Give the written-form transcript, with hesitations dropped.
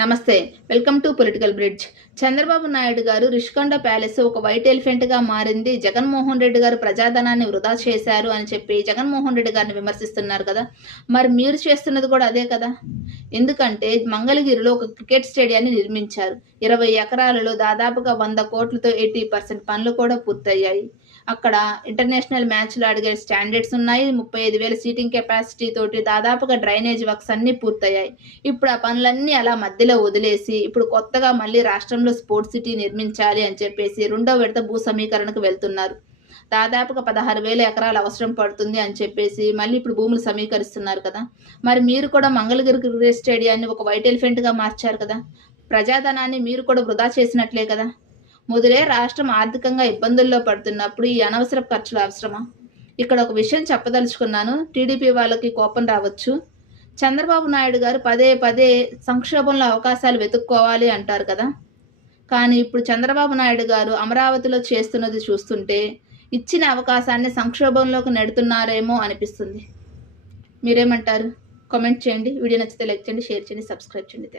నమస్తే, welcome to political bridge. Chandrababu Naidu గారు Rishikonda palace ఒక వైట్ ఎలిఫెంట్గా మారింది. జగన్మోహన్ రెడ్డి గారు ప్రజాధనాన్ని వృధా చేశారు అని చెప్పి జగన్మోహన్ రెడ్డి గారిని విమర్శిస్తున్నారు కదా. మరి మీరు చేస్తున్నది కూడా అదే కదా. ఎందుకంటే మంగళగిరిలో ఒక క్రికెట్ స్టేడియాన్ని నిర్మించారు. 20 ఎకరాలలో దాదాపుగా 100 కోట్లతో 80% పనులు కూడా పూర్తయ్యాయి. అక్కడ ఇంటర్నేషనల్ మ్యాచ్లు అడిగే స్టాండర్డ్స్ ఉన్నాయి. 35,000 సీటింగ్ కెపాసిటీ తోటి దాదాపుగా డ్రైనేజ్ వర్క్స్ అన్నీ పూర్తయ్యాయి. ఇప్పుడు ఆ పనులన్నీ అలా మధ్యలో వదిలేసి ఇప్పుడు కొత్తగా మళ్ళీ రాష్ట్రంలో స్పోర్ట్స్ సిటీ నిర్మించాలి అని చెప్పేసి రెండో విడత భూ సమీకరణకు వెళ్తున్నారు. దాదాపుగా 16,000 ఎకరాలు అవసరం పడుతుంది అని చెప్పేసి మళ్ళీ ఇప్పుడు భూములు సమీకరిస్తున్నారు కదా. మరి మీరు కూడా మంగళగిరి క్రికెట్ స్టేడియాన్ని ఒక వైట్ ఎలిఫెంట్గా మార్చారు కదా. ప్రజాధనాన్ని మీరు కూడా వృధా చేసినట్లే కదా. మొదలే రాష్ట్రం ఆర్థికంగా ఇబ్బందుల్లో పడుతున్నప్పుడు ఈ అనవసర ఖర్చులు అవసరమా? ఇక్కడ ఒక విషయం చెప్పదలుచుకున్నాను. టీడీపీ వాళ్ళకి కోపం రావచ్చు. చంద్రబాబు నాయుడు గారు పదే పదే సంక్షోభంలో అవకాశాలు వెతుక్కోవాలి అంటారు కదా. కానీ ఇప్పుడు చంద్రబాబు నాయుడు గారు అమరావతిలో చేస్తున్నది చూస్తుంటే ఇచ్చిన అవకాశాన్ని సంక్షోభంలోకి నెడుతున్నారేమో అనిపిస్తుంది. మీరేమంటారు? కామెంట్ చేయండి. వీడియో నచ్చితే లైక్ చేయండి, షేర్ చేయండి, సబ్స్క్రైబ్ చేయండి.